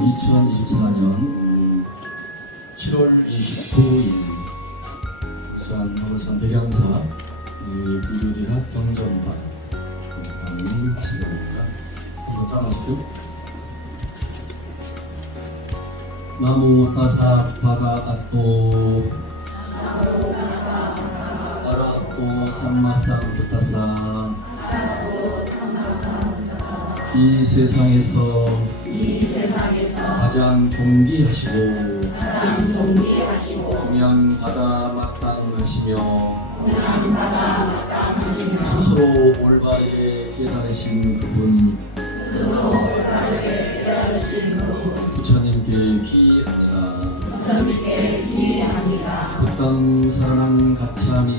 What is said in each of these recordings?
2024년 7월 29일 수안하우산 백양사 의료대학 경전반 강의 시간입니다. 한번 따라하시죠. 나무 따사 바가 아또 따라또 삼마상 부타사 이 세상에서 가장 존귀하시고 공양받아 마땅하시며 스스로 올바르게 깨달으신 그분 부처님께 귀합니다. 그 사랑한 가차미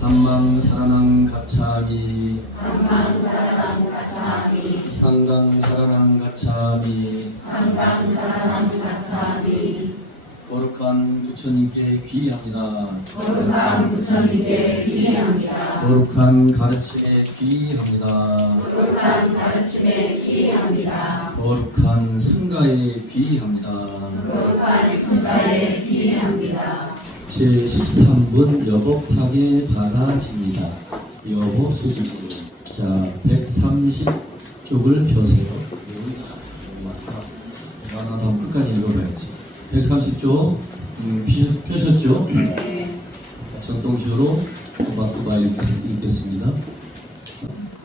담망 사랑한 가차미 상강 사랑한 가차미 거룩한 부처님께 귀합니다. 거룩한 가르침에 귀합니다. 거룩한 승가에 귀합니다. 제13분 여법하게 받아집니다. 여법 수집으로. 자, 130쪽을 펴세요. 하나 더 끝까지 읽어봐야지. 130쪽 펴셨죠? 전통식으로 꼬박꼬박 읽겠습니다.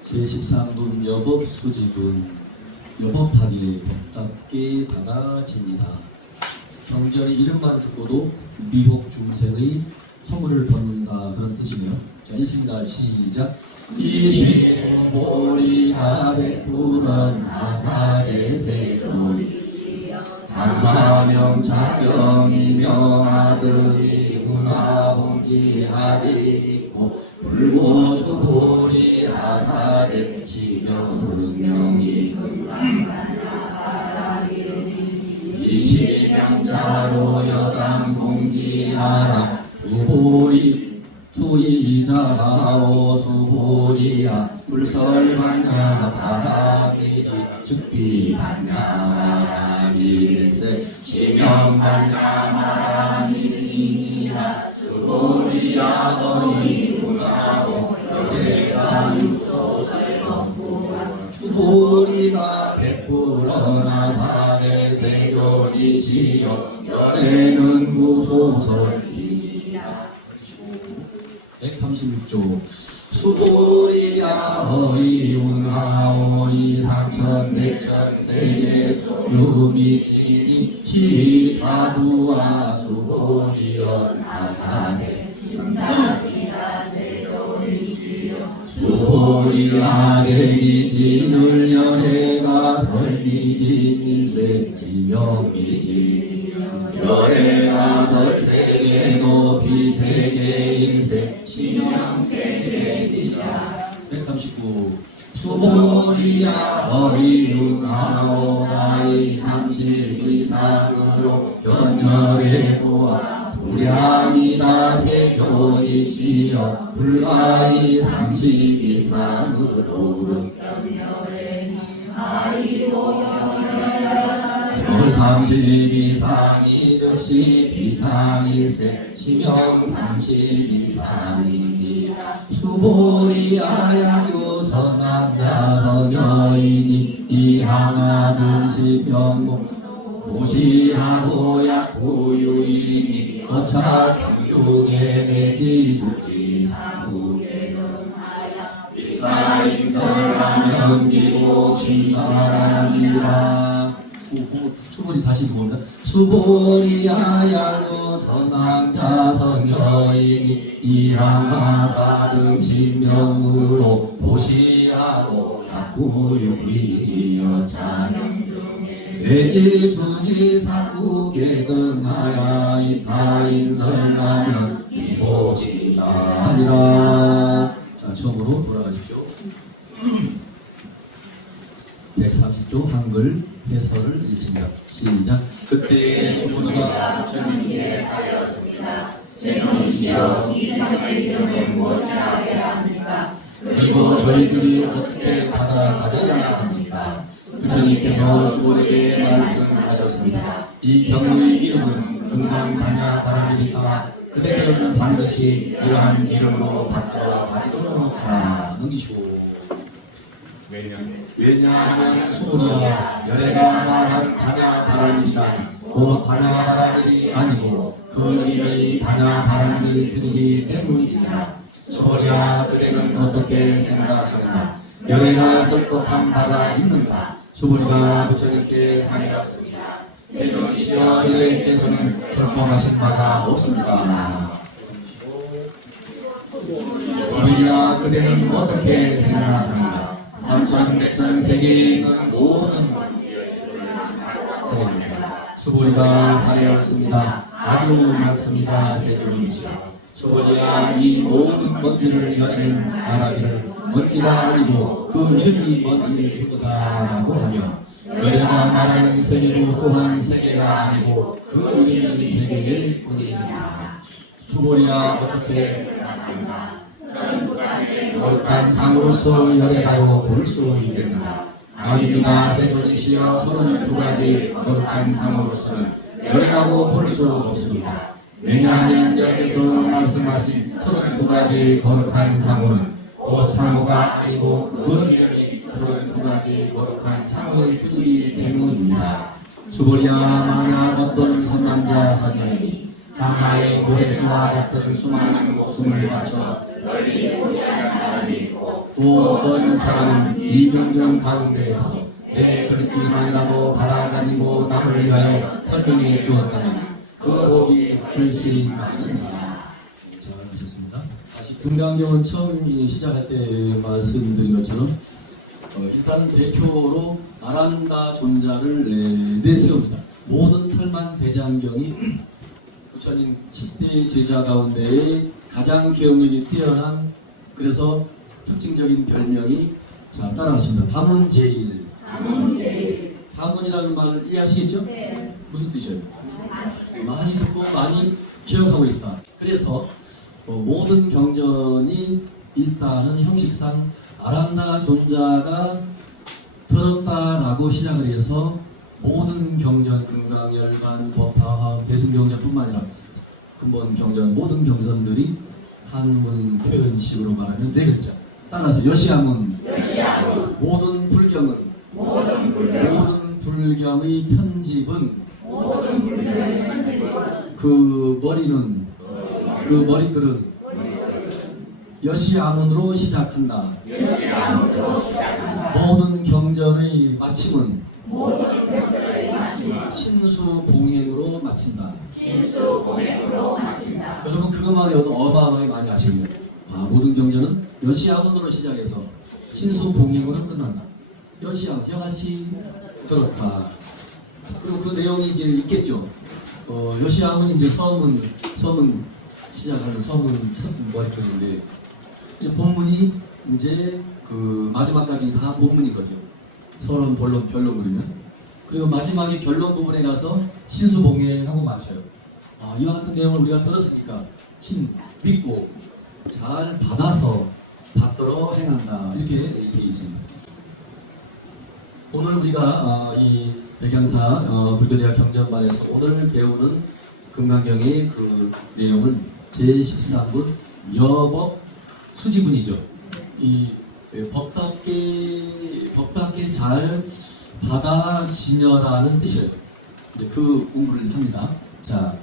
제13분 여법 수집은 여법하게 법답게 받아집니다. 경전의 이름만 듣고도 미혹 중생의 허물을 벗는다 그런 뜻이네요. 자, 읽습니다. 시작. 이시보리가 백불은 하사의 세존이 단하명 자경이며 아들이 문화봉지 아들이 있고 불고수보리 하사의 지명 분명히 이시명자로 여당 공지하라 우보리 투이자하오 수보리야 불설반야 바라미리 즉비반야 일세 지명반야 마라미니라 수보리야 어이 구나오 여대가 육소설법부라 수보리가 백불어나 사대 세존이시여 열애는 구소설이야. 136조 수보리야 어이운하오이 삼천백천 유미지니 시타부와 수보리연 하사네 수보리야 대미진을 열애가 설미진 인세지명미지 열애가 설세계 높이 세계 인세 신명세계이다. 139 수보리야 어리운하오가이 삼십의상으로 견멸해 보아 불량이다 세교이시여 불가이 30이상으로 견멸해 아이고 30이상이 즉시 비상일세 시명 30이상이니 수보리야 양교선 남자 선여인이 이하나는 시병고 무시하고 약구유인이 어차 평중에 내지 숙지 사무계정하야 비가인설하면 기고 신사랑이라. 수보리 다시 읽어봅니다. 수보리야 양교 선남자 선여인이 이항하사등 신명으로 보시하고 약구유인이여 찬영중에 돼지수지 사국에 근하야 이파인설하면 이보시사니라. 자, 처음으로 돌아가십시오. 130조 한글 해설을 읽습니다. 시작. 그때 주문가 부처님께 사였습니다. 제노이시여 이름의 이름을 무엇이라 해야 합니까? 그리고 저희들이 어떻게 받아들여야 합니까? 부처님께서 수월에게 말씀하셨습니다. 이 경의 이름은 금강반야 바람이니까 그대들은 반드시 이러한 이름으로 받들어 가리도록 하라. 넘기시고. 왜냐하면 수월이야 열애가 말한 반야 바람이니까 곧 반야 바람이 아니고 그 이름이 반야 바람이들이기 때문이니라. 수월이야 그대는 어떻게 생각하는가? 열애가 설법한 바가 있는가? 수월이가 부처님께 상의하였습니다. 세존이시여 일레께서는 설법하신 바가 없습니까? 수월이야 그대는 어떻게 생각하는가? 삼천대천 세계에 있는 모든 수고리가 사례였습니다. 아주 많습니다. 세존이시여 수고리야 이 모든 먼지를 여는 말하기를 먼지가 아니고 그 이름이 먼지일 뿐이다라고 하며 열애가 말하는 세계도 또한 세계가 아니고 그 이름이 세계일 뿐이다. 수고리야 어떻게 생각하는가? 거룩한 상으로서 열애라고 볼 수 있겠나? 아닙니다. 세존이시여 32가지 거룩한 상으로서는 열애라고 볼 수 없습니다. 왜냐하면 여기서 말씀하신 32가지 거룩한 상호는 곧 상호가 아니고 그 이름이 32가지 거룩한 상호의 뜻이기 때문입니다. 수고리야 만약 어떤 선남자 선녀인이 강하의 모래수와 같은 수많은 목숨을 바쳐 널리 포시하는 사람이 있고 또 어떤 사람은 이 경전 가운데에서 내 그릇기만이라도 받아가지고 남을 위하여 설명해 주었다면 그 복이 훨씬 많으니라. 잘하셨습니다. 다시 금강경은 처음 시작할 때 말씀드린 것처럼 일단 대표로 아란다 존자를 내세웁니다. 모든 탈만 대장경이 부처님 10대 제자 가운데에 가장 기억력이 뛰어난 그래서 특징적인 별명이 자 따라하십니다. 다문제일. 다문이라는 말을 이해하시겠죠? 네. 무슨 뜻이에요? 많이 듣고 많이 기억하고 있다. 그래서 모든 경전이 일단은 형식상 아란다 존자가 들었다라고 시작을 해서 모든 경전, 금강열반, 법화화음, 대승경전뿐만 아니라 근본 경전, 모든 경전들이 한문 표현식으로 말하면 네 글자. 따라서 여시아문, 모든 불경은, 모든 불경의 편집은, 그 머리는, 그 머리글은 여시아문으로 시작한다. 모든 경전의 마침은 신수봉행으로 마친다. 여러분 그것만 해도 어마어마하게 많이 아십니다. 모든 경전은 여시아문으로 시작해서 신수봉행으로 끝난다. 여시아문, 여같이 들었다. 그리고 그 내용이 이제 있겠죠. 여시아문이 이제 서문 시작하는 서문 첫 머리글인데 본문이 이제 그 마지막까지 다 본문이거든요. 서론, 본론, 결론물이면. 그리고 마지막에 결론 부분에 가서 신수봉행하고 맞춰요. 이와 같은 내용을 우리가 들었으니까 믿고 잘 받아서 받도록 행한다. 이렇게 되어 있습니다. 오늘 우리가 이 백양사 불교대학 경전반에서 오늘 배우는 금강경의 그 내용은 제13분 여법 수지분이죠. 이 법답게 잘 받아지녀라는 뜻이에요. 이제 그 공부를 합니다. 자,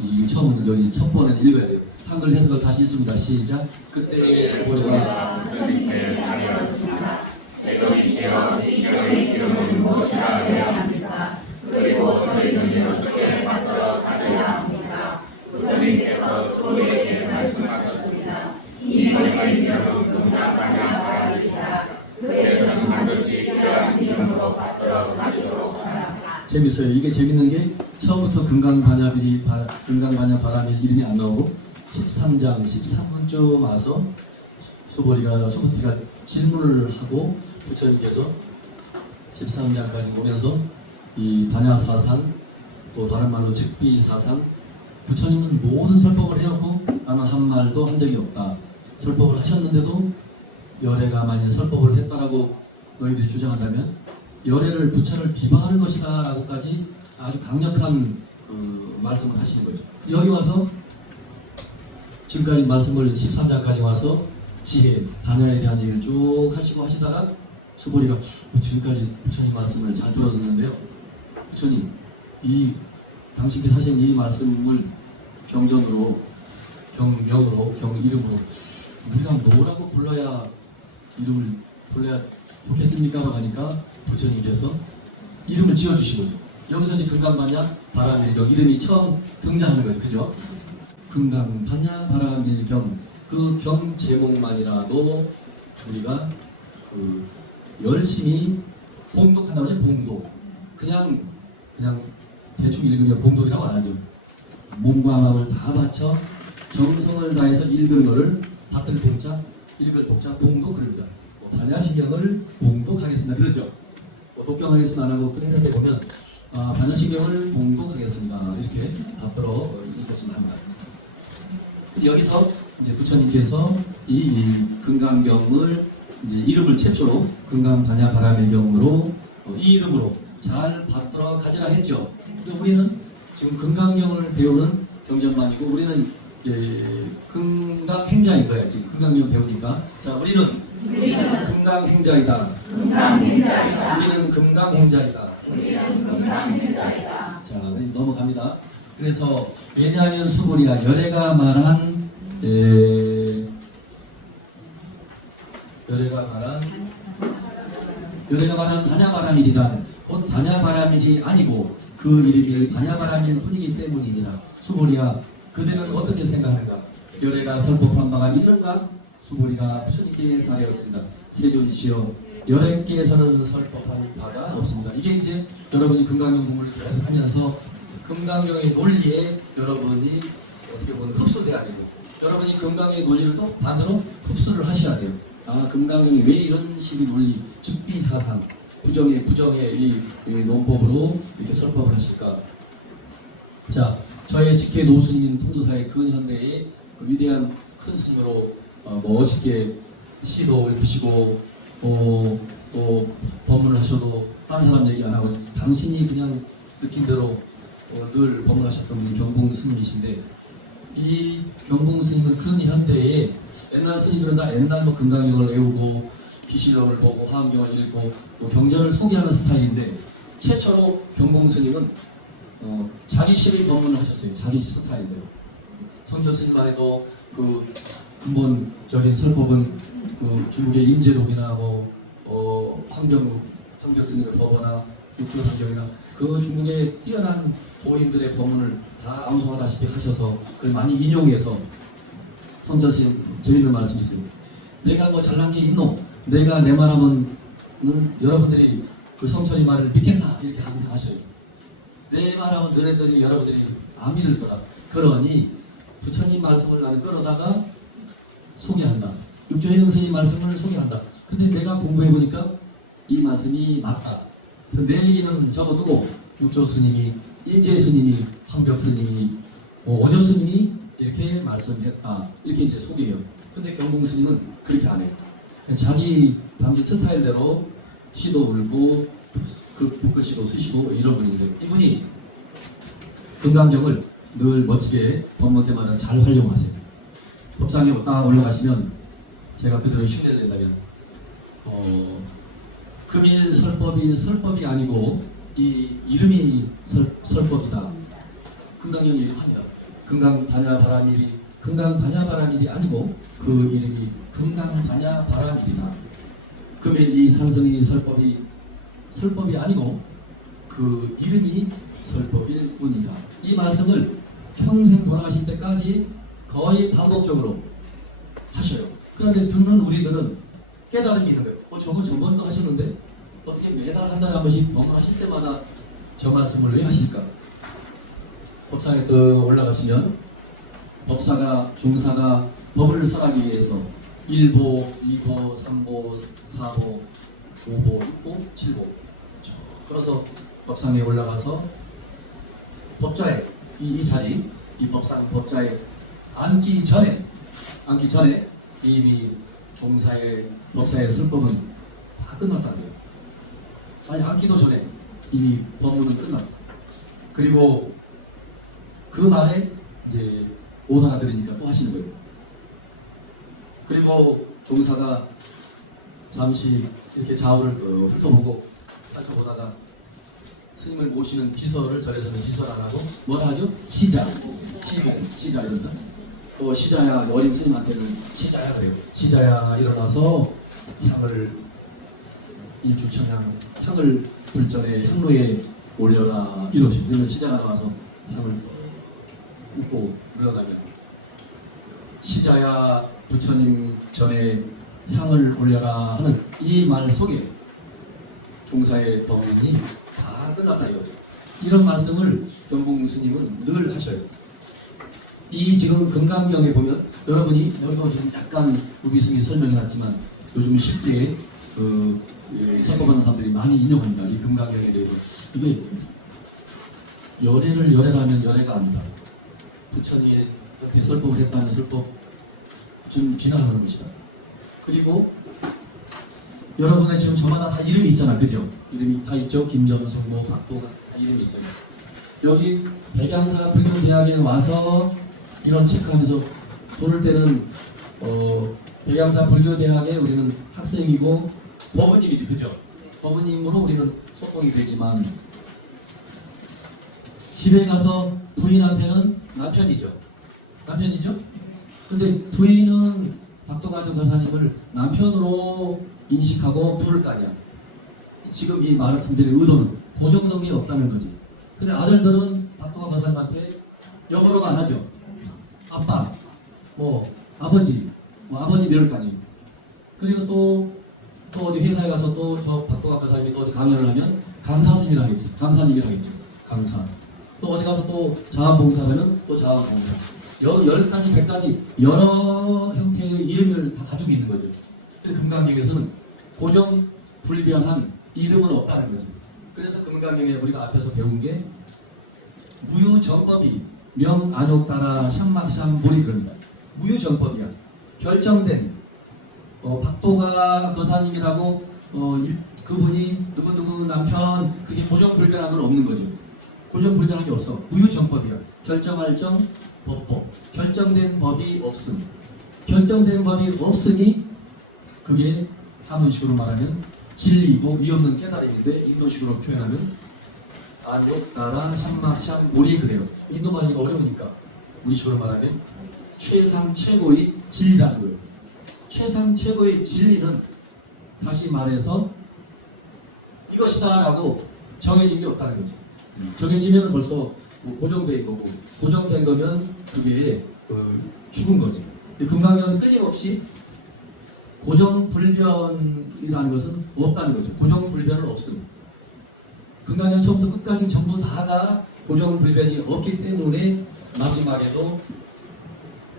이 처음부터 여기 첫 번에는 읽어야 돼요. 한글 해석을 다시 읽습니다. 시작. 그때 수고리가 부처님께 상의하였습니다. 세존이시여 이 경의 이름은 무엇이라 해야 합니까? 그리고 저희는 어떻게 받들어 가져야 합니까? 부처님께서 수고리에게 말씀하셨습니다. 이 경의 이름은 금강반야 바람이다. 그대는 반드시 이러한 이름으로 받들어 가시도록 하라. 재밌어요. 이게 재밌는 게 처음부터 금강반야 바람이 이름이 안 나오고 13장 13문쯤 와서 소보티가 질문을 하고 부처님께서 13장까지 오면서 이 반야사상 또 다른 말로 즉비사상 부처님은 모든 설법을 해놓고 나는 한 말도 한 적이 없다. 설법을 하셨는데도 열애가 만약 설법을 했다라고 너희들이 주장한다면 열애를 부처를 비방하는 것이다 라고까지 아주 강력한 말씀을 하시는 거죠. 여기 와서 지금까지 말씀을 13장까지 와서 지혜, 반야에 대한 얘기를 쭉 하시고 하시다가 수보리가 지금까지 부처님 말씀을 잘 들어줬는데요. 부처님, 이 당신께서 하신 이 말씀을 경전으로, 경명으로, 경이름으로 우리가 뭐라고 불러야 이름을 불러야 좋겠습니까? 라고 하니까 부처님께서 이름을 지어주시고요. 여기서 이제 금강반야 바라밀경 이름이 처음 등장하는 거죠. 그죠? 금강반야 바라밀경 그 경 제목만이라도 우리가 열심히 봉독한다고 하죠. 봉독. 그냥 대충 읽으면 봉독이라고 안 하죠. 몸과 마음을 다 바쳐 정성을 다해서 읽은 거를 받들 동자, 읽을 동자, 봉독 그럽니다. 반야신경을 봉독하겠습니다. 그러죠. 독경하겠습니다 안 하고 끝냈는데 보면 반야신경을 봉독하겠습니다. 이렇게 앞으로 읽었으면 합니다. 여기서 이제 부처님께서 이 금강경을 이제 이름을 최초로 금강반야 바라밀경으로 이 이름으로 잘 받들어 가지라 했죠. 우리는 지금 금강경을 배우는 경전반이고 우리는 금강행자인 거예요. 지금 금강경 배우니까. 자, 우리는 금강행자이다. 우리는 금강행자이다. 자, 넘어갑니다. 그래서 왜냐하면 수보리가 열애가 말한 반야바라밀이란 곧 반야바라밀이 아니고 그 이름이 반야바라밀 뿐이기 때문이니라. 수보리야 그대는 어떻게 생각하는가? 열애가 설법한 바가 있는가? 수보리가 부처님께 사하였습니다. 세존이시여 열애께서는 설법한 바가 없습니다. 이게 이제 여러분이 금강경 공부를 계속하면서 금강경의 논리에 여러분이 어떻게 보면 흡수돼야 되고 여러분이 금강의 논리를 또 반대로 흡수를 하셔야 돼요. 금강경이 왜 이런 식의 논리, 즉비사상, 부정의 이 논법으로 이렇게 설법을 하실까? 자, 저의 직계 노스님인 통도사의 근현대의 위대한 큰 스님으로 멋있게 시도 읽으시고 또 법문을 하셔도 딴 사람 얘기 안 하고 당신이 그냥 느낀 대로 늘 법문하셨던 분이 경봉 스님이신데 이 경봉 스님은 근현대에 옛날 스님들은 다 옛날로 금강경을 외우고 기시록을 보고 화엄경을 읽고 또 경전을 소개하는 스타일인데 최초로 경봉 스님은 자기 시를 법문을 하셨어요. 자기 시 스타일대로. 성철 스님만 해도 그 근본적인 설법은 그 중국의 임재록이나 황경 스님의 법어나 육조상경이나 그 중국의 뛰어난 도인들의 법문을 다 암송하다시피 하셔서 그걸 많이 인용해서 성철 스님 재밌는 말씀이 있어요. 내가 뭐 잘난 게 있노? 내가 내 말하면 여러분들이 그 성철이 말을 믿겠나? 이렇게 항상 하셔요. 내 말하면 너네들이 여러분들이 안 믿을 거다. 그러니 부처님 말씀을 나는 끌어다가 소개한다. 육조혜영 스님 말씀을 소개한다. 근데 내가 공부해보니까 이 말씀이 맞다. 그래서 내 얘기는 적어두고 육조 스님이, 임재 스님이, 황벽 스님이, 원효 스님이 이렇게 말씀했다. 이렇게 이제 소개해요. 근데 경봉 스님은 그렇게 안 해요. 자기 당시 스타일대로 시도 울고 그 붓글씨도 쓰시고 이런 분인데 이분이 금강경을 늘 멋지게 법문 때마다 잘 활용하세요. 법상에 딱 올라가시면 제가 그대로 흉내를 낸다면 금일 설법이 아니고 이 이름이 설법이다. 금강경 얘기합니다. 금강반야바라밀이 금강반야바라밀이 아니고 그 이름이 금강반야바라밀이다. 금일 이 산성이 설법이 아니고 그 이름이 설법일 뿐이다. 이 말씀을 평생 돌아가실 때까지 거의 반복적으로 하셔요. 그런데 듣는 우리들은 깨달음이 있는 거예요. 저거 저번도 하셨는데 어떻게 매달 한 달에 한 번씩 법문하실 때마다 저 말씀을 왜 하실까? 법상에 또 올라가시면 법사가 중사가 법을 설하기 위해서 1보, 2보, 3보, 4보, 5보, 6보, 7보 그래서 법상에 올라가서 법자의 이 자리, 이 법자에 앉기 전에 이미 법사의 설법은 다 끝났다는 거예요. 아니 앉기도 전에 이미 법문은 끝났고, 그리고 그 말에 이제 못 알아들으니까 또 하시는 거예요. 그리고 종사가 잠시 이렇게 좌우를 또 훑어보고 살펴보다가 스님을 모시는 비서를 절에서는 비서를 안 하고 뭐라 하죠? 시자, 시자 이런다. 또 시자야, 어린 스님한테는 시자야 그래요. 시자야 일어나서 향을 일주천향, 향을 불전에 향로에 올려라 이러시고, 그러면 시자가 나와서 향을 묻고 물러가면 시자야 부처님 전에 향을 올려라 하는 이 말 속에 종사의 법문이 다 끝났다 이거죠. 이런 말씀을 경봉 스님은 늘 하셔요. 이 지금 금강경에 보면 여러분이 여기도 지금 약간 우비 스님이 설명해놨지만 요즘 쉽게 설법하는 사람들이 많이 인용합니다. 이 금강경에 대해서 이게 열애를 열애라면 열애가 아니다. 부처님이 이렇게 설법을 했다는 설법 좀 비난하는 것이다. 그리고 여러분의 지금 저마다 다 이름이 있잖아, 그죠? 이름이 다 있죠. 김정숙, 뭐 박도가 다 이름이 있어요. 여기 백양사 불교대학에 와서 이런 체크하면서 부를 때는 백양사 불교대학에 우리는 학생이고 법원님이지, 그죠? 법원님으로 우리는 소통이 되지만 집에 가서 부인한테는 남편이죠. 남편이죠? 근데 부인은 박도가주 거사님을 남편으로 인식하고 부를 거 아니야. 지금 이 말씀드린 의도는 고정동이 없다는 거지. 근데 아들들은 박도가 거사님한테 여보로가 안 하죠. 아빠, 뭐 아버지, 뭐 아버님 이럴 거 아니에요. 그리고 또 어디 회사에 가서 또 저 박도가 거사님이 또 어디 강연을 하면 강사스님이라 하겠지. 강사님이라 하겠죠. 강사. 또 어디 가서 또 자원봉사하면 또 자원봉사. 10가지, 100가지 여러 형태의 이름을 다 가지고 있는 거죠. 그래서 금강경에서는 고정 불변한 이름은 없다는 거죠. 그래서 금강경에 우리가 앞에서 배운 게 무유정법이 명안욕따라 샹막샹 모리 그럽니다. 무유정법이야. 결정된 박도가 거사님이라고 그분이 누구 남편 그게 고정 불변한 건 없는 거죠. 고정 불변한 게 없어. 무유정법이야. 결정할 정 법법. 결정된 법이 없음. 결정된 법이 없으니 그게 한문식으로 말하면 진리이고 위없는 깨달음인데 인도식으로 표현하면 안욕따라 샹막샹 모리 그래요. 인도 말이니까 어려우니까 우리식으로 말하면 최상 최고의 진리라는 거예요. 최상 최고의 진리는 다시 말해서 이것이다 라고 정해진 게 없다는 거죠. 정해지면 벌써 고정된 거고, 고정된 거면 그게 죽은 거지. 금강경은 끊임없이 고정불변이라는 것은 없다는 거죠. 고정불변은 없습니다. 금강경 처음부터 끝까지 전부 다가 고정불변이 없기 때문에 마지막에도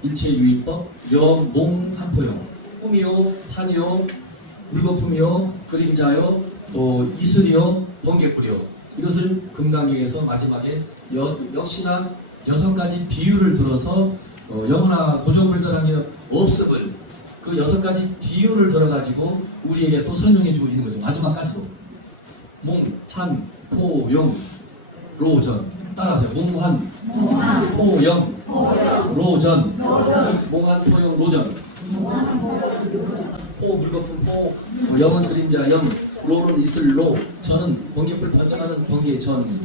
일체유의법, 여몽 한포용, 꿈이요, 판이요, 물거품이요, 그림자요, 또 이슬이요, 번개불이요. 이것을 금강경에서 마지막에 역시나 6가지 비유를 들어서 영원한 고정불변한 게 없음을 그 6가지 비유를 들어가지고 우리에게 또 설명해 주고 있는 거죠. 마지막까지도 몽, 한, 포, 영, 로전. 따라하세요. 몽환, 포, 영, 로전. 몽환, 포, 영, 로전. 포, 물거품, 포, 영은 그림자, 영, 로는 있을 로, 전은 번개불 번쩍하는 번개전.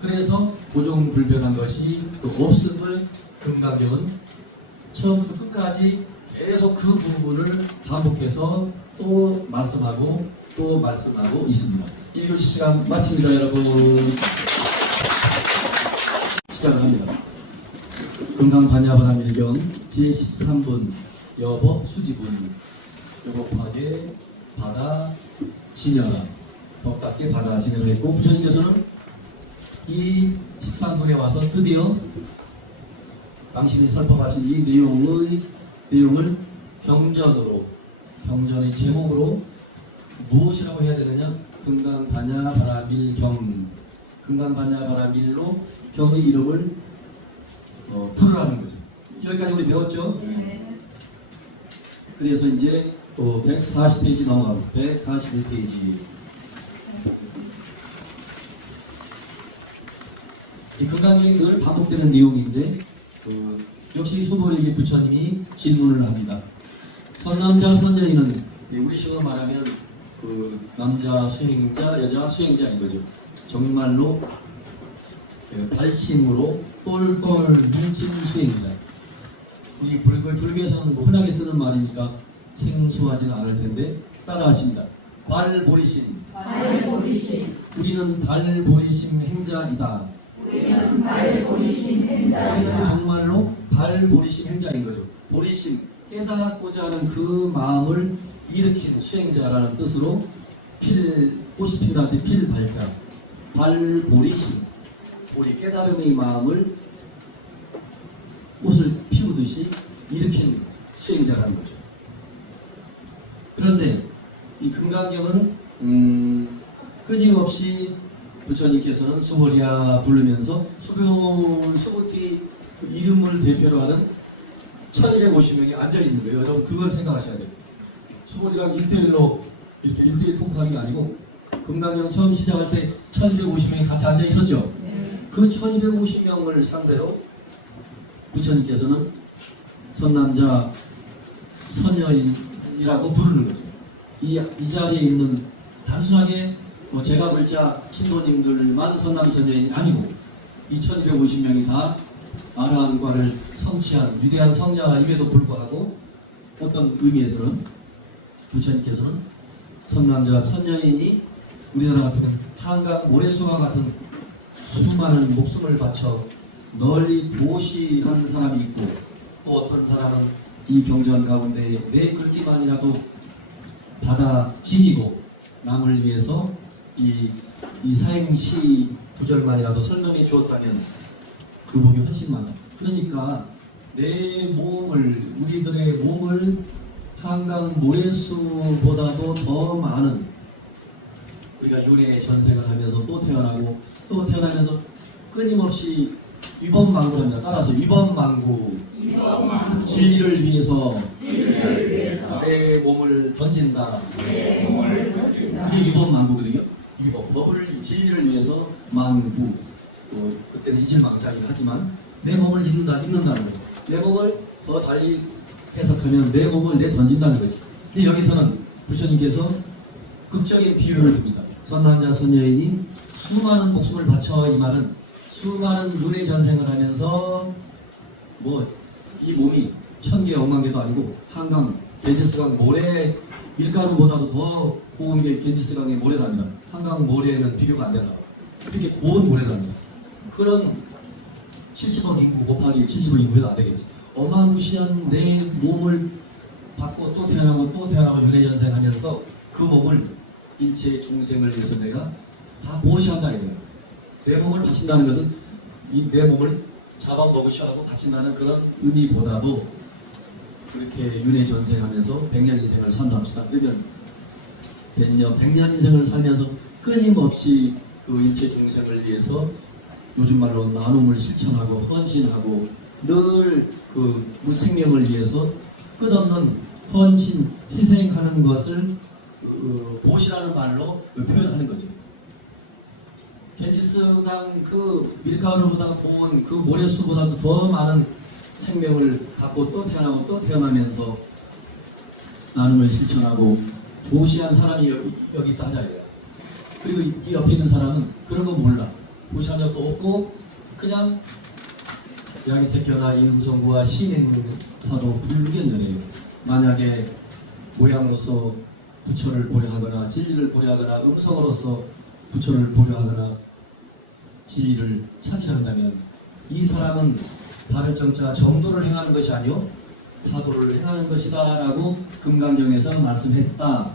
그래서 고정불변한 것이 그 없음을 금강경은 처음부터 끝까지 계속 그 부분을 반복해서 또 말씀하고 또 말씀하고 있습니다. 1교시 시간 마칩니다, 여러분. 시작을 합니다. 금강반야바람일경 제13분 여법 수지분 여법하게 받아 지녀라 법답게 받아 지녀라 했고, 부처님께서는 이 13분에 와서 드디어 당신이 설법하신 이 내용을 경전의 제목으로 무엇이라고 해야 되느냐? 금강반야바라밀경, 금강반야바라밀로 경의 이름을 부르라는 거죠. 여기까지 우리 배웠죠? 그래서 이제 또 140페이지 넘어가고 141페이지 이 금강경이 늘 반복되는 내용인데 역시 수보리기 부처님이 질문을 합니다. 선남자 선여인은 우리식으로 말하면 남자 수행자, 여자 수행자인 거죠. 정말로 발심으로 똘똘 뭉친 수행자. 우리 불교에서는 흔하게 쓰는 말이니까 생소하지는 않을 텐데 따라하십니다. 발보리심. 우리는 발보리심 행자이다. 우리는 정말로 발보리심 행자인 거죠. 보리심, 깨닫고자 하는 그 마음을 일으킨 수행자라는 뜻으로 꽃이 핀다 할 때 필발자. 발보리심, 우리 깨달음의 마음을 꽃을 피우듯이 일으킨 수행자라는 거죠. 그런데 이 금강경은 끊임없이 부처님께서는 수보리야 부르면서 수보티 이름을 대표로 하는 1250명이 앉아있는 거예요. 여러분 그걸 생각하셔야 돼요. 수보리가 1대1로 이렇게 1대1 통하는 게 아니고 금강경 처음 시작할 때 1250명이 같이 앉아있었죠. 그 1250명을 상대로 부처님께서는 선남자 선여인이라고 부르는 거죠. 이 자리에 있는 단순하게 제가 글자 신도님들만 선남 선여인이 아니고 이 1250명이 다 아라한과를 성취한 위대한 성자임에도 불구하고 어떤 의미에서는 부처님께서는 선남자 선여인이 우리나라 같은 한강 모래수와 같은 수많은 목숨을 바쳐 널리 보시한 사람이 있고 또 어떤 사람은 이 경전 가운데 매 글귀만이라도 받아 지니고 남을 위해서 이 사행시 구절만이라도 설명해 주었다면 그 복이 훨씬 많아. 그러니까 내 몸을 우리들의 몸을 한강 모래수보다도 더 많은 우리가 윤회 전생을 하면서 또 태어나고 또 태어나면서 끊임없이 위법망구합니다. 따라서 위법망구 진리를 위해서 내 몸을 던진다. 그게 위법망구거든요. 법을 진리를 위해서 망구. 그때는 이질망자이긴 하지만 내 몸을 입는다는 거예요. 내 몸을 더 달리 해석하면 내 몸을 던진다는 거죠. 근데 여기서는 부처님께서 극적인 비유를 듭니다. 선남자 선여인이 수많은 목숨을 바쳐 이 말은 수많은 윤회 전생을 하면서 이 몸이 1000개 10,000개도 아니고 한강 겐지스강 모래 밀가루보다도 더 고운 게 겐지스강의 모래랍니다. 한강 모래는 비교가 안 된다. 이렇게 고운 모래랍니다. 그런 70억 인구 곱하기 70억 인구 해도 안 되겠지. 어마무시한 내 몸을 받고 또 태어나고 윤회 전생하면서 그 몸을 일체 중생을 위해서 내가 다 보호시한다는 거예요. 내 몸을 바친다는 것은 내 몸을 잡아먹으셔하고 바친다는 그런 의미보다도 그렇게 윤회 전생하면서 100년 인생을 산다 합시다. 그러면 100년 인생을 살면서 끊임없이 그 일체 중생을 위해서 요즘 말로 나눔을 실천하고 헌신하고 늘 그 무생명을 위해서 끝없는 헌신, 희생하는 것을 보시라는 말로 표현하는 거죠. 겐지스강 그 밀가루보다 고운 그 모래수보다도 더 많은 생명을 갖고 또 태어나고 또 태어나면서 나눔을 실천하고 보시한 사람이 여기 있다 하자 이거야. 그리고 이 옆에 있는 사람은 그런 거 몰라. 보시한 적도 없고 그냥 야기새끼나 이음성구와 신행사도 불견연해요. 만약에 모양으로서 부처를 보려하거나 진리를 보려하거나 음성으로서 부처를 보려하거나 진리를 찾으려 한다면 이 사람은 다른 정자 정도를 행하는 것이 아니요 사도를 행하는 것이다 라고 금강경에서 말씀했다.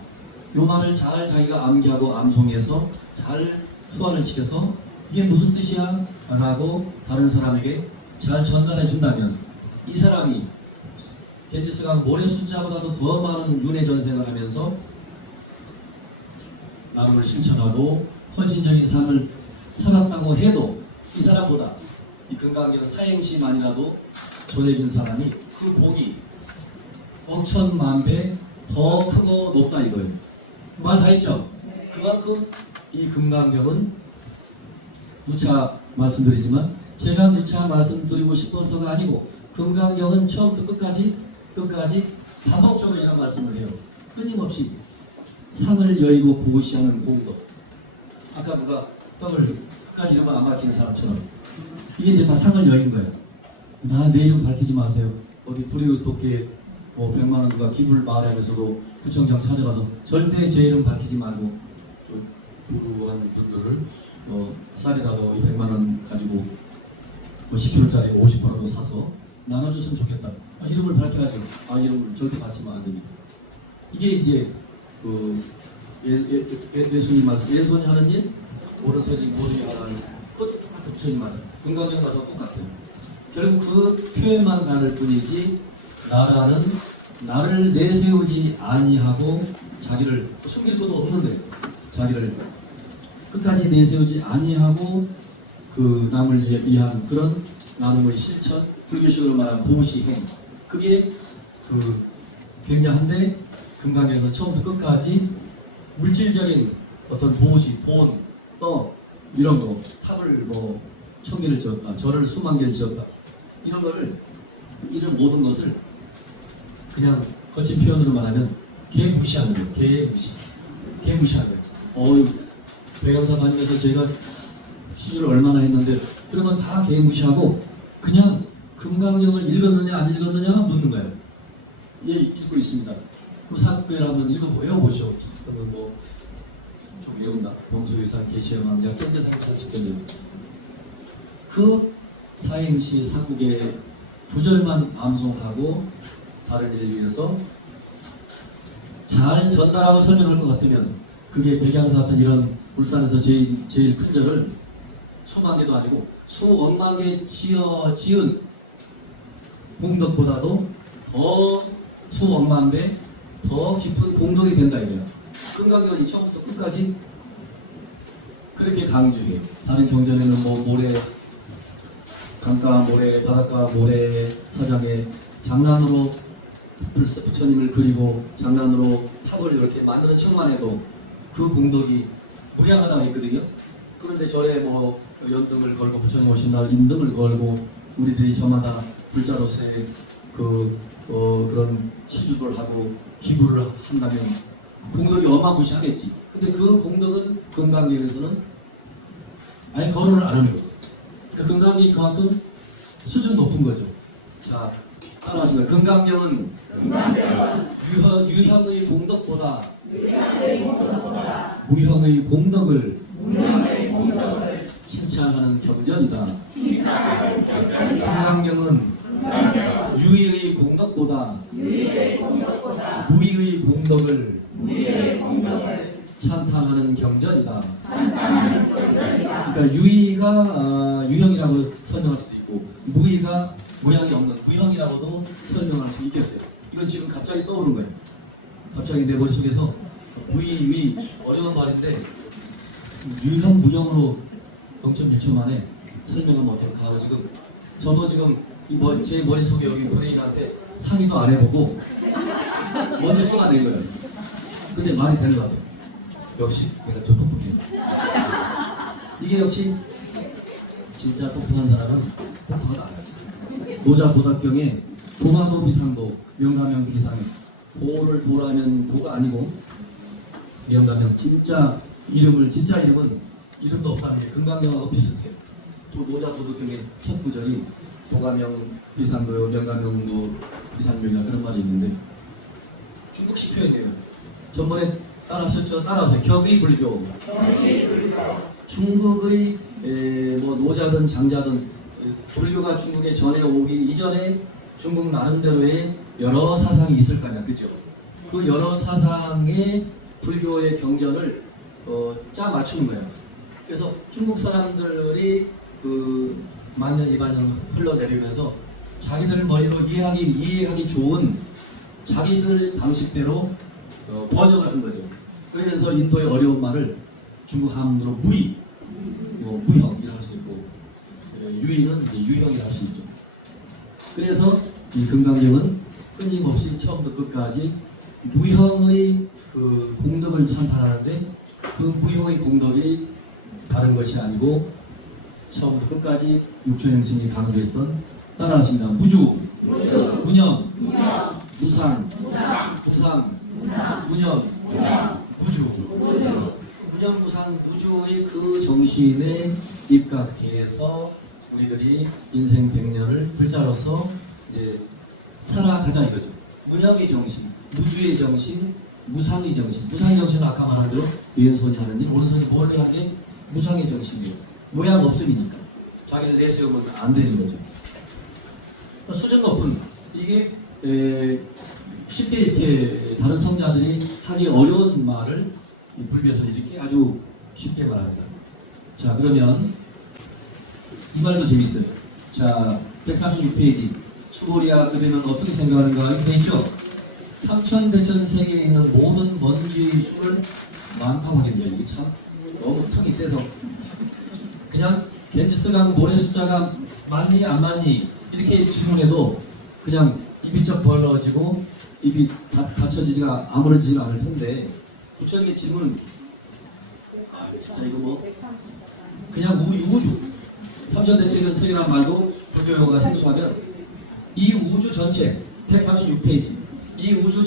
이 말을 잘 자기가 암기하고 암송해서 잘 소화를 시켜서 이게 무슨 뜻이야? 라고 다른 사람에게 잘 전달해 준다면 이 사람이 겐지스강 모래 숫자보다도 더 많은 윤회 전생을 하면서 나눔을 실천하고 헌신적인 삶을 살았다고 해도 이 사람보다 이 금강경 사행시만이라도 전해준 사람이 그 복이 5천만 배 더 크고 높다 이거예요. 말 다 했죠? 그만큼 이 금강경은 누차 말씀드리지만 제가 누차 말씀드리고 싶어서가 아니고 금강경은 처음부터 끝까지 반복적으로 이런 말씀을 해요. 끊임없이 상을 여의고 보시하는 공덕. 아까 누가 떡을 끝까지 이러면 안 밝히는 사람처럼 이게 이제 다 상을 여인 거예요. 나 내 이름 밝히지 마세요. 어디 불이웃돕게 뭐 100만 원 누가 기부를 말하면서도 구청장 찾아가서 절대 제 이름 밝히지 말고 부한 분들을 쌀이라도 이 100만 원 가지고 뭐 10kg짜리 50%라도 사서 나눠줬으면 좋겠다. 이름을 밝혀야죠. 이름을 절대 밝히면 안 됩니다. 이게 이제 예수님 말씀, 예수님 하는 일, 오른손이 모든 하나님, 그것도 똑같은 부처님 말씀. 금강경 가서 똑같아요. 결국 그 표현만 다를 뿐이지 나를 내세우지 아니하고 자기를 숨길 것도 없는데 자기를 끝까지 내세우지 아니하고 그 남을 위한 그런 나눔의 실천, 불교식으로 말하는 보시행, 그게 굉장한데 금강경에서 처음부터 끝까지 물질적인 어떤 보시, 돈, 떡 이런 거, 탑을 뭐 1000개를 지었다, 절을 수만 개를 지었다, 이런 모든 것을 그냥 거친 표현으로 말하면 개무시하는 거예요. 개무시하는 거예요. 백양사 다니면서 제가 시주를 얼마나 했는데 그런 건 다 개무시하고 그냥 금강경을 읽었느냐 안 읽었느냐만 묻는 거예요. 예, 읽고 있습니다. 그 사극회를 한번 외워보시오. 그러면 좀 외운다. 범수의상 계시왕장 경제상사 직결로 그 사행시 삼국의 구절만 암송하고 다른 일을 위해서 잘 전달하고 설명할 것 같으면 그게 백양사 같은 이런 울산에서 제일 큰 절을 수만 개도 아니고 수억만 개 지은 공덕보다도 더 수억만 배 더 깊은 공덕이 된다 이거예요. 금강경이 처음부터 끝까지 그렇게 강조해요. 다른 경전에는 모래, 강가 모래, 바닷가 모래 사장에 장난으로 부처님을 그리고 장난으로 탑을 이렇게 만드는 척만 해도 그 공덕이 무량하다고 했거든요. 그런데 절에 연등을 걸고 부처님 오신 날 인등을 걸고 우리들이 저마다 불자로서의 그런 시주를 하고 기부를 한다면 공덕이 어마무시하겠지. 근데 그 공덕은 금강경에서는 아예 거론을 안 하는 거죠. 그러니까 금강경이 그만큼 수준 높은 거죠. 자, 따라하시면 금강경은 유형의 공덕보다 무형의 공덕을 칭찬하는 경전이다. 금강경은 유의의 공덕보다 무의의 공덕을 찬탄하는 경전이다. 그러니까 유의가 유형이라고 설명할 수도 있고 무의가 모양이 없는 무형이라고도 설명할 수 있겠어요. 이건 지금 갑자기 떠오른 거예요. 갑자기 내 머릿속에서 무의, 어려운 말인데 유형, 무형으로 0.1초 만에 설명하면 어떨까. 저도 지금 제 머릿속에 여기 브레인한테 상의도 안 해보고 먼저 쏟아낸 거예요. 근데 말이 되는 것 같아요. 역시 내가 좀 똑똑해요. 이게 역시 진짜 똑똑한 사람은 똑똑하다 알아요. 노자 도답경에 도가도 비상도 명가명 비상, 도를 도라면 도가 아니고 명가명 진짜 이름은 이름도 없다는 게 금강경하고 비슷해요. 또 노자 도답경의 첫 구절이 도가명 비상도요, 명가명도 비상명이라 그런 말이 있는데 중국식 표현이에요. 전번에 따라하셨죠? 따라하세요. 격의불교. 중국의 노자든 장자든 불교가 중국에 전해 오기 이전에 중국 나름대로의 여러 사상이 있을 거냐, 그죠? 그 여러 사상의 불교의 경전을 짜 맞추는 거예요. 그래서 중국 사람들이 만년 2만년 흘러내리면서 자기들 머리로 이해하기 좋은 자기들 방식대로 번역을 한 거죠. 그러면서 인도의 어려운 말을 중국 한문으로 무의형이라고 할 수 있고 유의는 이제 유형이라고 할 수 있죠. 그래서 이 금강경은 끊임없이 처음부터 끝까지 무형의 공덕을 찬탄하는데 그 무형의 공덕이 다른 것이 아니고 처음부터 끝까지 육조 행성이 강조했던 따라하십니다. 무주, 무념, 무상, 무상, 무념, 무주. 무념, 무상, 무주의 그 정신에 입각해서 우리들이 인생 100년을 불자로서 이제 살아가자 이거죠. 무념의 정신, 무주의 정신, 무상의 정신. 무상의 정신은 아까 말한 대로 왼손이 하는지 오른손이 뭘 하는 게 무상의 정신이에요. 모양 없음이니까 자기를 내세우면 안 되는 거죠. 수준 높은 이게 쉽게 이렇게 다른 성자들이 하기 어려운 말을 불교에서는 이렇게 아주 쉽게 말합니다. 자, 그러면 이 말도 재밌어요. 자, 136페이지 수고리야 그대는 어떻게 생각하는가 이렇게 있죠. 삼천대천 세계에 있는 모든 먼지의 수를 많다고 하겠네요. 이게 참 너무 턱이 세서 그냥 겐지스강 모래 숫자가 많니 안 많니 이렇게 질문해도 그냥 입이 쩍 벌어지고 입이 닫혀지지가 아무러지지가 않을 텐데 부처님의 질문은 진짜 이거 뭐 그냥 우주 삼천대천 세계란 말도 불교용어가 생소하면 이 우주 전체 136페이지 이 우주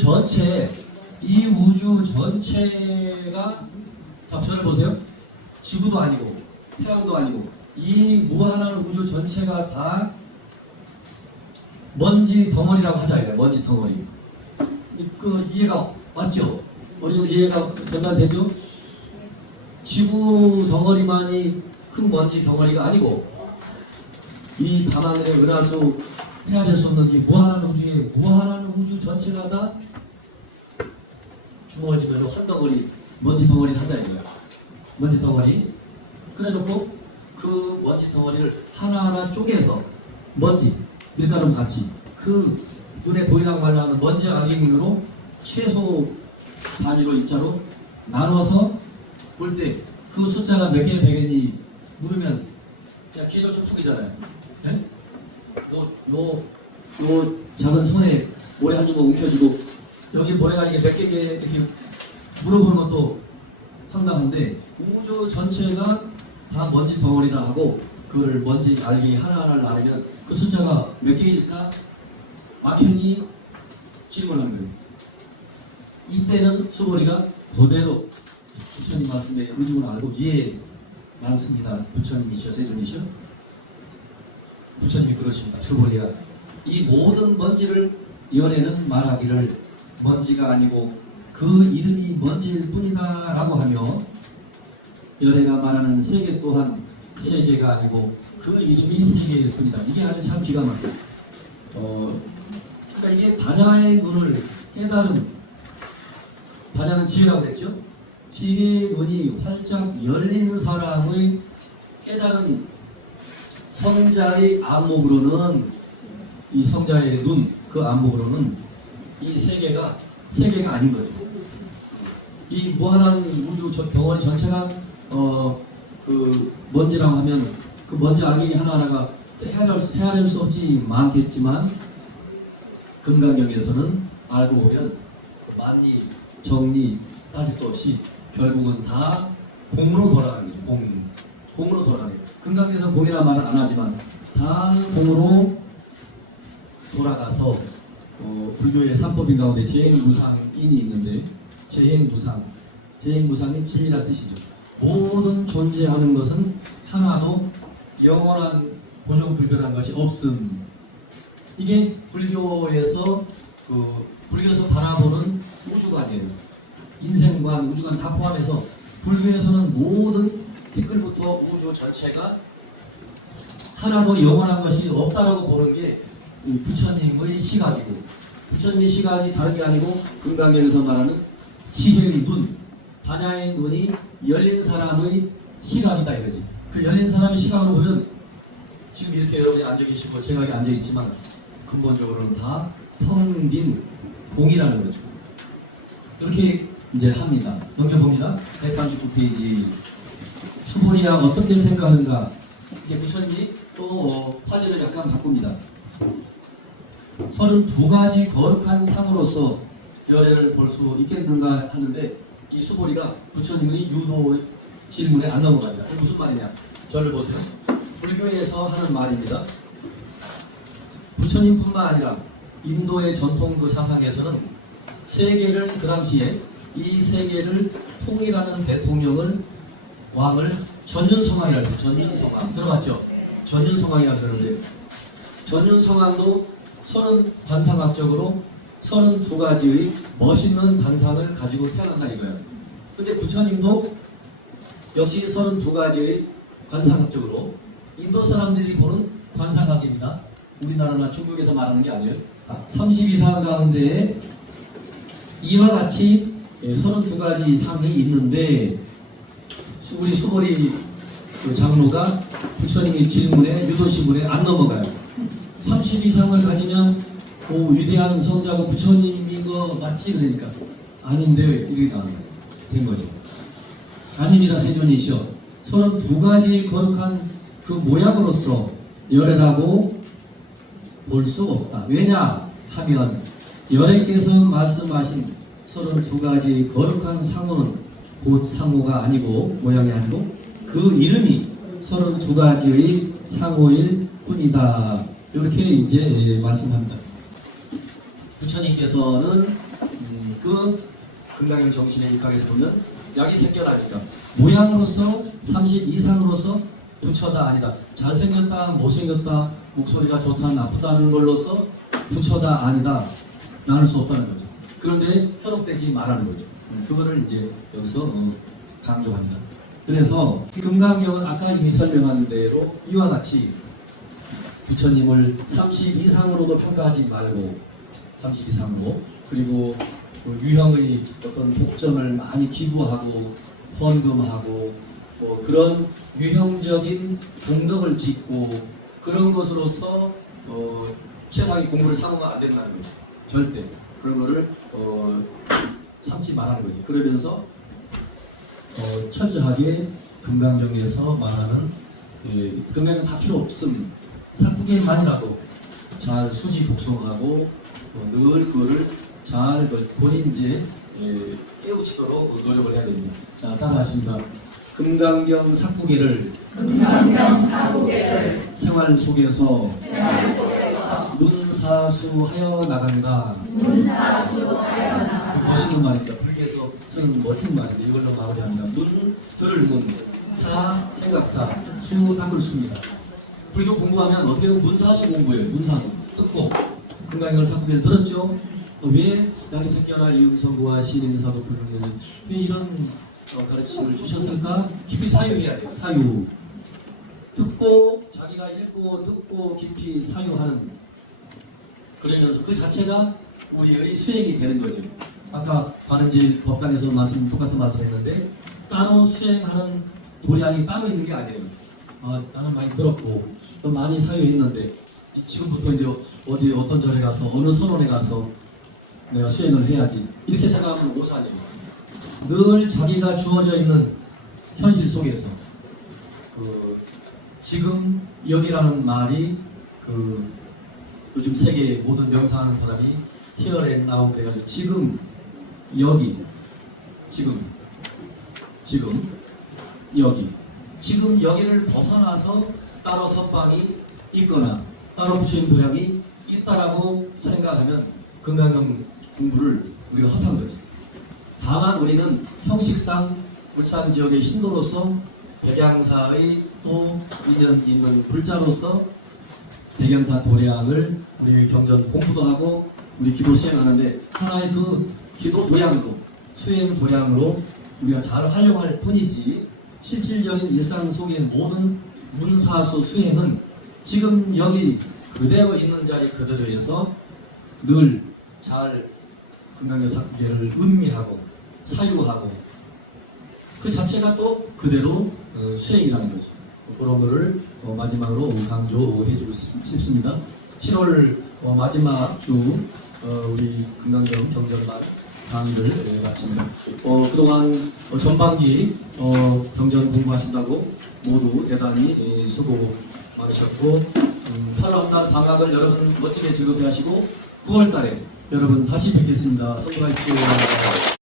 전체가 자, 저를 보세요. 지구도 아니고 태양도 아니고 이 무한한 우주 전체가 다 먼지 덩어리라고 하자 이거야. 먼지 덩어리. 그 이해가 맞죠? 어느 정도 이해가 전달되죠? 지구 덩어리만이 큰 먼지 덩어리가 아니고 이 밤하늘의 은하수 헤아릴 수 없는 이 무한한 우주의 무한한 우주 전체가 다 주어지면 한 덩어리 먼지 덩어리를 한다 이거야. 먼지 덩어리. 그래놓고 그 먼지 덩어리를 하나하나 쪼개서 먼지 밀가루 같이 그 눈에 보이라고 말하는 먼지 악행으로 최소 단위로 입자로 나눠서 볼 때 그 숫자가 몇 개 되겠니 물으면 그냥 기절 축축이잖아요. 네? 요 작은 손에 모래 한 주먹 움켜쥐고 여기 모래가 이게 몇 개게 이렇게 물어보는 것도 황당한데 우주 전체가 다 먼지 덩어리라 하고 그걸 먼지 알기 하나하나를 나누면 그 숫자가 몇 개일까 막연히 질문하는 거예요. 이때는 수고리가 그대로 부처님 말씀에 의중을 알고 예 많습니다. 부처님이시여 세존이시여 부처님이 그러십니다. 수고리야 이 모든 먼지를 연에는 말하기를 먼지가 아니고 그 이름이 먼지일 뿐이다 라고 하며 열애가 말하는 세계 또한 세계가 아니고 그 이름이 세계일 뿐이다. 이게 아주 참 기가 막혀요. 그러니까 이게 반야의 눈을 깨달은 반야는 지혜라고 했죠. 지혜의 눈이 활짝 열린 사람의 깨달은 성자의 안목으로는 이 성자의 눈, 그 안목으로는 이 세계가 아닌 거죠. 이 무한한 우주 경원이 전체가 그 먼지라고 하면 그 먼지 알갱이 하나하나가 헤아릴 수 없지 많겠지만 금강경에서는 알고 보면 만리 정리 따질 것 없이 결국은 다 공으로 돌아가는 거죠. 공으로 돌아가는 거죠. 금강경에서는 공이라는 말은 안 하지만 다 공으로 돌아가서 불교의 삼법인 가운데 재행무상인이 있는데 재행무상이 진리란 뜻이죠. 모든 존재하는 것은 하나도 영원한 고정불변한 것이 없음. 이게 불교에서 불교에서 바라보는 우주관이에요. 인생관, 우주관 다 포함해서 불교에서는 모든 티끌부터 우주 전체가 하나도 영원한 것이 없다라고 보는 게 부처님의 시각이고 부처님의 시각이 다른 게 아니고 금강경에서 말하는 지혜의 눈, 반야의 눈이 열린 사람의 시각이다 이거지. 그 열린 사람의 시각으로 보면 지금 이렇게 여러분이 앉아 계시고 제가 여기 앉아 있지만 근본적으로는 다 텅 빈 공이라는 거죠. 이렇게 이제 합니다. 넘겨봅니다. 139페이지. 수보리야 어떻게 생각하는가? 이제 부처님이 또 화제를 약간 바꿉니다. 32가지 거룩한 상으로서 열애를 볼 수 있겠는가 하는데 이 수보리가 부처님의 유도 질문에 안 넘어갑니다. 무슨 말이냐? 저를 보세요. 불교에서 하는 말입니다. 부처님뿐만 아니라 인도의 전통 그 사상에서는 세계를 그 당시에 이 세계를 통일하는 대통령을 왕을 전륜성왕이라고 해요. 전륜성왕 들어봤죠? 전륜성왕이라고 그러는데 전륜성왕도 30 관상학적으로 32가지의 멋있는 관상을 가지고 태어난다 이거예요. 근데 부처님도 역시 32가지의 관상학적으로 인도 사람들이 보는 관상학입니다. 우리나라나 중국에서 말하는 게 아니에요. 32상 가운데에 이와 같이 32가지 상이 있는데 우리 수고리 그 장로가 부처님이 질문에 유도시문에 안 넘어가요. 32상을 가지면 위대한 성자가 부처님인 거 맞지? 그러니까 아닌데 이렇게 된 거죠. 아닙니다. 세존이시여. 32가지 거룩한 그 모양으로서 열애라고 볼 수 없다. 왜냐 하면 열애께서 말씀하신 32가지 거룩한 상호는 곧 상호가 아니고 모양이 아니고 그 이름이 32가지의 상호일 뿐이다. 이렇게 이제 말씀합니다. 부처님께서는 그 금강경 정신에 입각해서 보면 약이 생겨나니까 모양으로서 32상으로서 부처다 아니다. 잘생겼다 못생겼다 목소리가 좋다 나쁘다는 걸로서 부처다 아니다 나눌 수 없다는 거죠. 그런데 현혹되지 말라는 거죠. 그거를 이제 여기서 강조합니다. 그래서 금강경은 아까 이미 설명한 대로 이와 같이 부처님을 32상으로도 평가하지 말고 32상으로 그리고 그 유형의 어떤 복전을 많이 기부하고 헌금하고 뭐 그런 유형적인 공덕을 짓고 그런 것으로서 최상위 공부를 삼으면 안 된다는 거죠. 절대 그런 거를 삼지 말라는 거지. 그러면서 철저하게 금강경에서 말하는 금강경 다 필요 없음. 사구계만이라도 잘 수지 복송하고 늘 그거를 잘 본인 이제 깨우치도록 노력을 해야 됩니다. 자, 따라하십니다. 금강경 사구계를 생활 속에서 문사수하여 나간다. 멋있는 말입니다. 불교에서 쓰는 멋진 말인데 이걸로 마무리합니다. 문, 사, 생각사, 수, 닦을 수입니다. 불교 공부하면 어떻게 보면 문사수 공부예요. 문사수 듣고 금강경을 사구계를 들었죠. 왜 양이 생겨나 이음성구와 신인사도 불능이 왜 이런 가르침을 주셨을까? 깊이 사유해야 돼요. 사유. 듣고 자기가 읽고 듣고 깊이 사유하는 그러면서 그 자체가 우리의 수행이 되는 거죠. 아까 관음질 법당에서 똑같은 말씀했는데 따로 수행하는 도량이 따로 있는 게 아니에요. 나는 많이 들었고 또 많이 사유했는데 지금부터 이제 어디 어떤 절에 가서 어느 선원에 가서 내가 수행을 해야지 이렇게 생각하면 오산이에요. 늘 자기가 주어져 있는 현실 속에서 지금 여기라는 말이 요즘 세계 모든 명상하는 사람이 here and now 그래가지고 지금 여기 지금 여기 지금 여기를 벗어나서 따로 선방이 있거나 따로 부처님 도량이 있다라고 생각하면 금강경 공부를 우리가 헛한 거지. 다만 우리는 형식상 울산 지역의 신도로서 백양사의 또 인연 있는 불자로서 백양사 도량을 우리 경전 공부도 하고 우리 기도 수행하는데 하나의 그 기도 도량으로 수행 도량으로 우리가 잘 활용할 뿐이지 실질적인 일상 속의 모든 문사수 수행은 지금 여기 그대로 있는 자리 그대로에서 늘 잘 금강경 사구계를 음미하고 사유하고 그 자체가 또 그대로 수행이라는 거죠. 그런 거를 마지막으로 강조해 주고 싶습니다. 7월 마지막 주 우리 금강경 경전 강의를 마칩니다. 그동안 전반기 경전 공부하신다고 모두 대단히 수고 많으셨고 8월 한 달 방학을 여러분 멋지게 즐겁게 하시고 9월 달에 여러분 다시 뵙겠습니다. 성공하십시오.